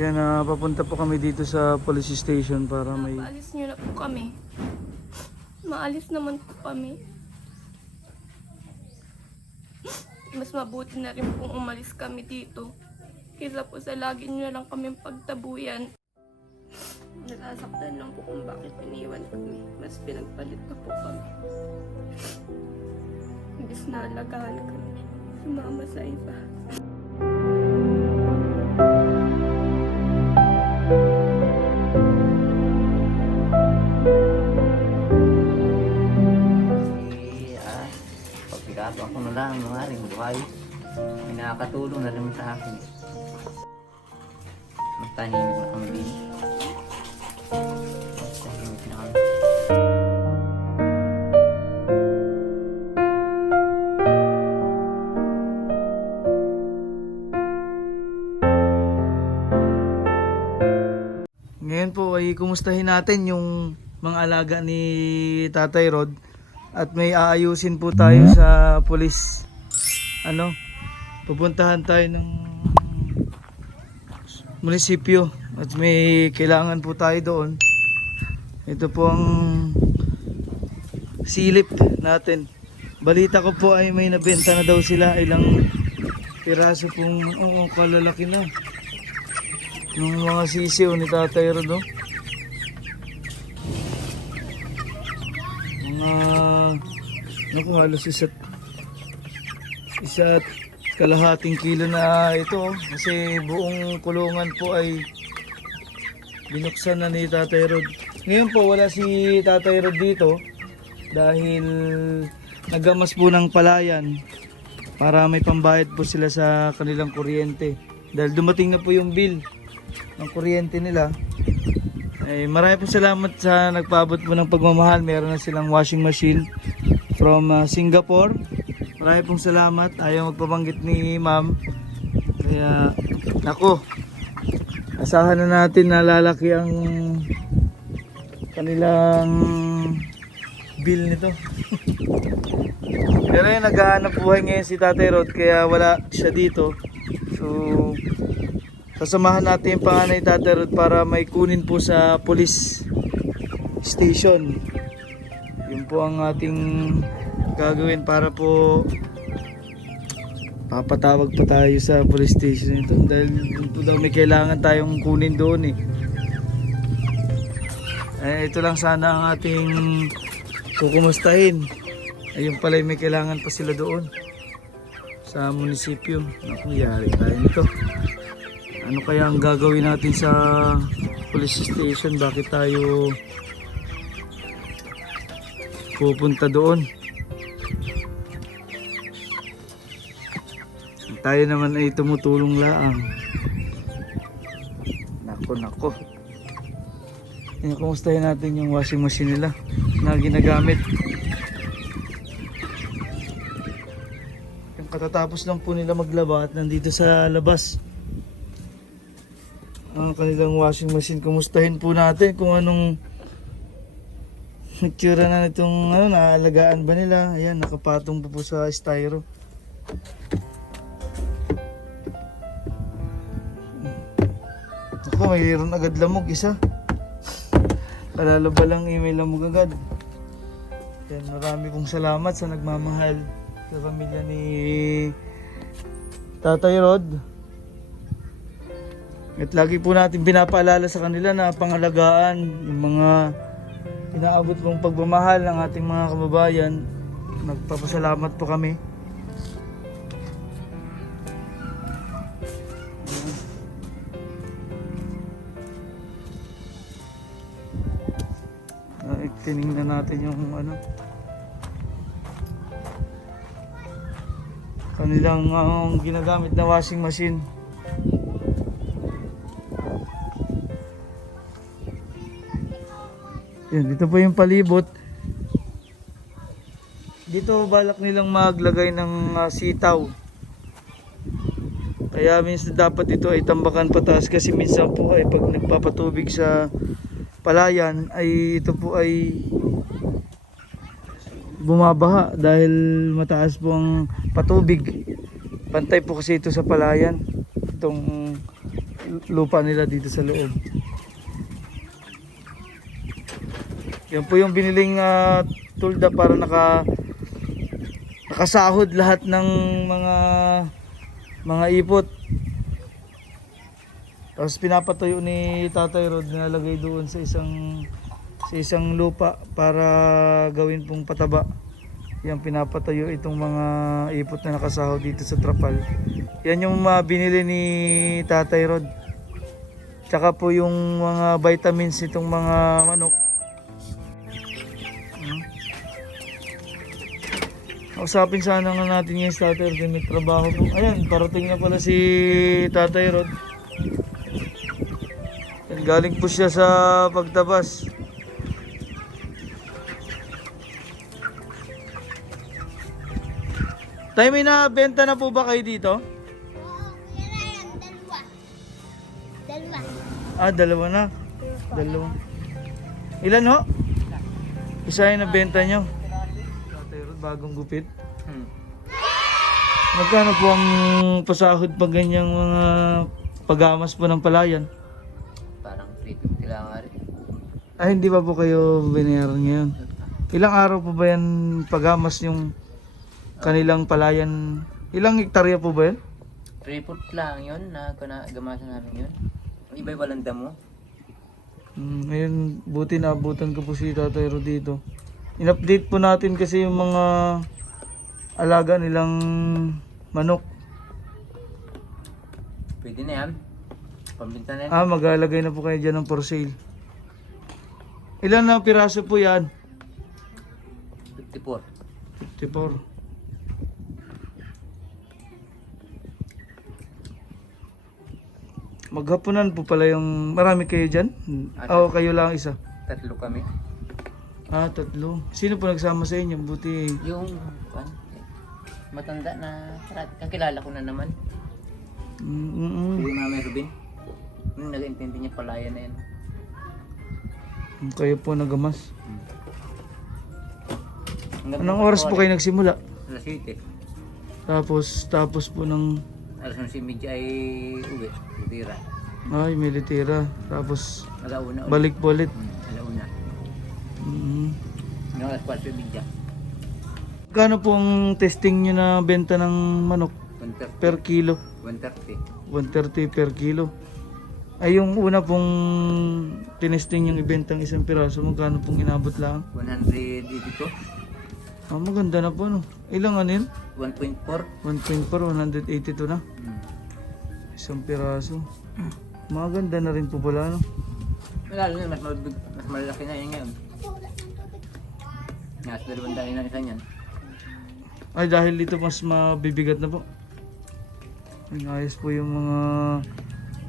Yan, papunta po kami dito sa police station para may... Paalis nyo na po kami. Maalis naman po kami. Mas mabuti na rin pong umalis kami dito. Kaysa po sa lagi nyo na lang kami pagtabuyan. Nasasaktan lang po kung bakit iniwan kami. Mas pinagpalit pa po kami. Imbis na alagaan kami. Sumama sa iba. Pagpikato ako na lang, maaaring buhay. May nakakatulong na naman sa akin. Magtahimik na kami din. Magtahimik na kami. Ngayon po ay kumustahin natin yung mga alaga ni Tatay Rod at may aayusin po tayo sa police. Pupuntahan tayo ng munisipyo at may kailangan po tayo doon. Ito po ang silip natin. Balita ko po ay may nabenta na daw sila, ilang piraso pong kalalaki na yung mga sisiw ni Tatay Rod, no? Mga halos isa't kalahating kilo na ito, kasi buong kulungan po ay binuksan na ni Tatay Rod. Ngayon po wala si Tatay Rod dito dahil nagamas po ng palayan para may pambayad po sila sa kanilang kuryente, dahil dumating na po yung bill ng kuryente nila. Marami po salamat sa nagpaabot po ng pagmamahal. Meron na silang washing machine from Singapore. Marami pong salamat. Ayaw magpabanggit ni ma'am. Kaya nako, asahan na natin na lalaki ang kanilang bill nito. Pero yung naghahanap buhay ngayon si Tatay Rod, kaya wala siya dito. So sasamahan natin yung panganay Tatay Rod para may kunin po sa police station. Yun po ang ating gagawin para po papatawag pa tayo sa police station ito, dahil ito daw may kailangan tayong kunin doon ito lang sana ang ating kukumustahin. Ayun pala, may kailangan pa sila doon sa munisipyo. Naku, yari tayo nito. Ano kaya ang gagawin natin sa police station? Bakit tayo pupunta doon? Tayo naman ay tumutulong laang. Nako. Kumustahin natin yung washing machine nila na ginagamit. Yung katatapos lang po nila maglaba at nandito sa labas ang kanilang washing machine. Kumustahin po natin kung anong itsura na nitong naaalagaan ba nila. Ayan, nakapatong po sa styro. Ako, mayroon agad lamog isa. Kalalo ba lang may lamog agad. Yan, marami pong salamat sa nagmamahal sa pamilya ni Tatay Rod. At lagi po natin pinapaalala sa kanila na pangalagaan yung mga inaabot pong pagmamahal ng ating mga kababayan. Nagpapasalamat po kami. Tinignan natin yung kanilang ginagamit na washing machine. Yan, dito po yung palibot. Dito balak nilang maglagay ng sitaw. Kaya minsan dapat ito ay tambakan pataas, kasi minsan po ay pag nagpapatubig sa palayan ay ito po ay bumabaha dahil mataas po ang patubig. Pantay po kasi ito sa palayan, itong lupa nila dito sa loob. Yan po yung biniling tulda para nakasahod lahat ng mga ipot. Tapos pinapatuyo ni Tatay Rod, nilalagay doon sa isang lupa para gawin pong pataba. Yan, pinapatayo itong mga ipot na nakasahod dito sa trapal. Yan yung binili ni Tatay Rod. Tsaka po yung mga vitamins itong mga manok. Usapin sana nga natin ngayon si Tatay Rod, may trabaho po. Ayan, parating na pala si Tatay Rod. Yan, galing po siya sa pagtabas. Tay, may nabenta na po ba kayo dito? Oo, kuya Ryan, dalawa. Dalawa. Dalawa na. Dalawa. Ilan ho? Isa yung nabenta nyo. Tatay Rod, bagong gupit. Magkano po ang pasahod pag ganyang mga pagamas po ng palayan? Parang 350 lang nga rin. Hindi pa po kayo binayaran ngayon? Ilang araw po ba yan pagamas yung kanilang palayan? Ilang hektarya po ba yan? 3 foot lang yun na gamasan namin yun. Ang iba walang damo. Ngayon, buti naabutan ko po si Tatay Rod dito. In-update po natin kasi yung mga alaga nilang manok. Pwede na yan. Pambinta na yan. Mag-aalagay na po kayo dyan ng for sale. Ilan na piraso po yan? 54. 54. Maghapunan po pala yung marami kayo dyan? Kayo lang isa? 3 kami. 3. Sino po nagsama sa inyo? Buti. Yung matanda na kakilala ko na naman. Si Mami Rubin. Nung nag-intindi niya palayan na yan. Kayo po nagamas. Anong oras po kayo nagsimula? Alas 7. Tapos po ng... Alas 11:30 ay uwi. Tira. may litira. Tapos Alauna ulit. balik po ulit. Alauna. Yung alas 4:30. Kano po ang testing nyo na benta ng manok 130. per kilo? 130. 130 per kilo. Ay yung una pong tinesting yung ibentang isang piraso, magkano pong inabot lang? 182. Maganda na po no. Ilang ano yun? 1.4. 1.4, 182 na. Isang piraso. Maganda na rin po pala no. Lalo na mas malaki na yan ngayon. Nasa 200 na isa yan. Ay dahil dito mas mabibigat na po. Ay, ayos po yung mga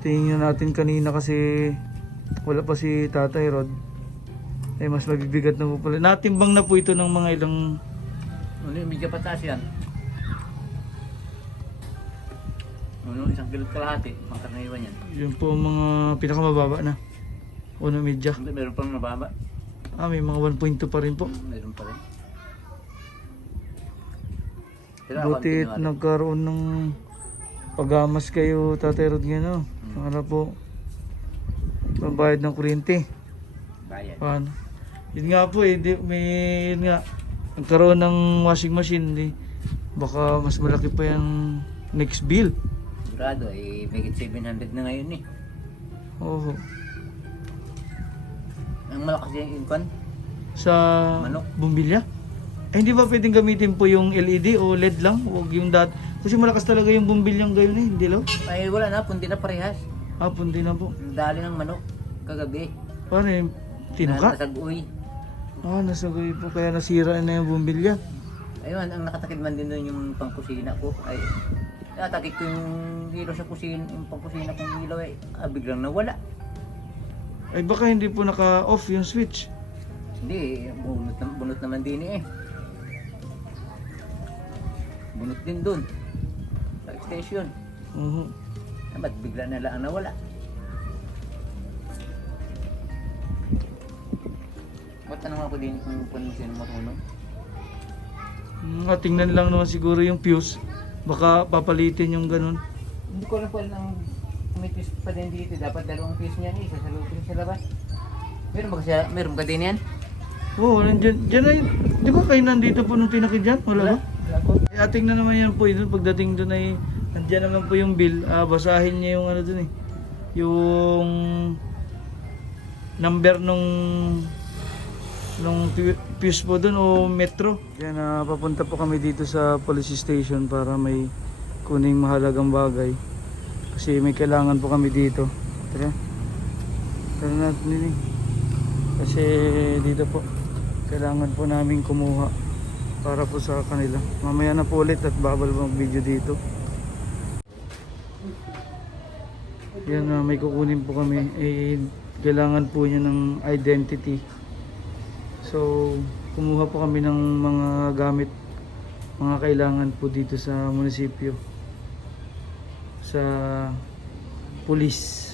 tingin natin kanina kasi wala pa si Tatay Rod. Ay mas mabibigat na po pala. Natimbang na po ito ng mga ilang... Ano yung medyo pataas yan? Ano, 1 kilo kalahati, makakarnaiwan yan. Yun po ang mga pinakamababa na. Uno medya. Meron pang mababa. May mga 1.2 pa rin po. Meron pa rin. Buti nagkaroon ng pagamas kayo Tatay Rod ngayon no? Para po pambayad ng kuryente. Bayan. Paano? Yun nga po yun nga. Nagkaroon ng washing machine baka mas malaki pa yung next bill. Sigurado may 700 na ngayon eh. Oo. Ang malakas yung income. Sa Manok. bumbilya? Hindi ba pwedeng gamitin po yung LED o LED lang? Huwag yung kasi malakas talaga yung bumbilyang gayon hindi lo? Ay wala na, pundi na parehas. Pundi na po. Ang dali ng manok kagabi. Paano yung tinuka? Nasaguy. Nasagoy po kaya nasira na yung bumbilya. Ayun, ang nakatakid man din doon yung pangkusina ko. Ay, natakit ko yung ilaw sa kusina, yung pangkusina kong ilaw biglang nawala. Ay baka hindi po naka-off yung switch. Hindi, bunot naman din eh. Bunot din doon. Sa station. Ba't bigla na lang nawala? Ba't tanong ako din kung sino marunong? Tingnan lang naman siguro yung fuse. Baka papalitin yung ganun. Hindi ko alam kung may fuse pa din dito. Dapat dalawang fuse niyan, isa sa lupin sa labas. Meron ka din yan? Oo, nandyan. Diyan ay, di ba kayo nandito po nung tinakid dyan? Wala ba? Wala po. Ating na naman yan po. Pagdating doon ay, nandyan naman po yung bill. Basahin niya yung ano doon eh. Yung number nung fuse po doon o metro. Kaya papunta po kami dito sa police station para may kuning mahalagang bagay. Kasi may kailangan po kami dito. Tara. Tara natin din eh. Kasi dito po kailangan po namin kumuha para po sa kanila. Mamaya na po ulit at babal mag video dito. Yan, may kukunin po kami. Kailangan po niya ng identity. So kumuha po kami ng mga gamit, mga kailangan po dito sa munisipyo, sa police.